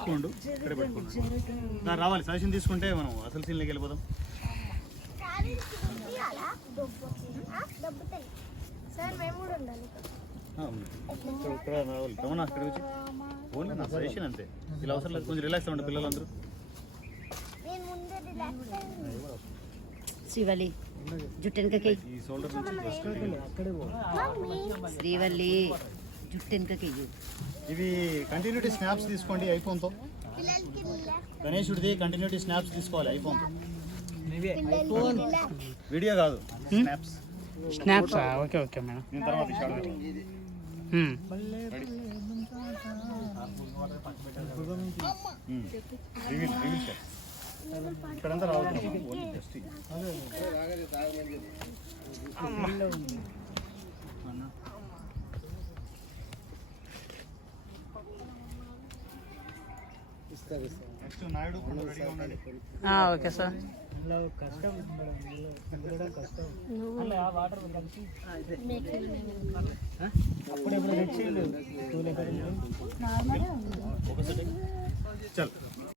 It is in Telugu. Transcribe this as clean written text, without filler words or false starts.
పెట్టుకోండు, ఇక్కడే పెట్టుకోండు. రావాలి సజెషన్ తీసుకుంటే మనం అసలు సీన్లోకి వెళ్ళిపోదాం. ఇక్కడ రావాలి రమణ, ఇక్కడ వచ్చి ఓన్లీ నా సజెషన్ అంతే. ఇలా అవసరం లేదు, కొంచెం రిలాక్స్ అవ్వండి పిల్లలందరూ. శ్రీవల్లి జుట్టెనకకి ఈ షోల్డర్ నుంచి శ్రీవల్లి జుట్టెనకకి. ఇవి కంటిన్యూటీ స్నాప్స్ తీసుకోండి ఐఫోన్తో. గణేశుడిది కంటిన్యూటీ స్నాప్స్ తీసుకోవాలి ఐఫోన్తో. వీడియో కాదు, snaps. Snaps okay okay madam. నేను తర్వాత ఇక్కడంతా రావుతున్నాం. నెక్స్ట్ నాయుడు రెడీగా ఉండండి. Okay sir. చల్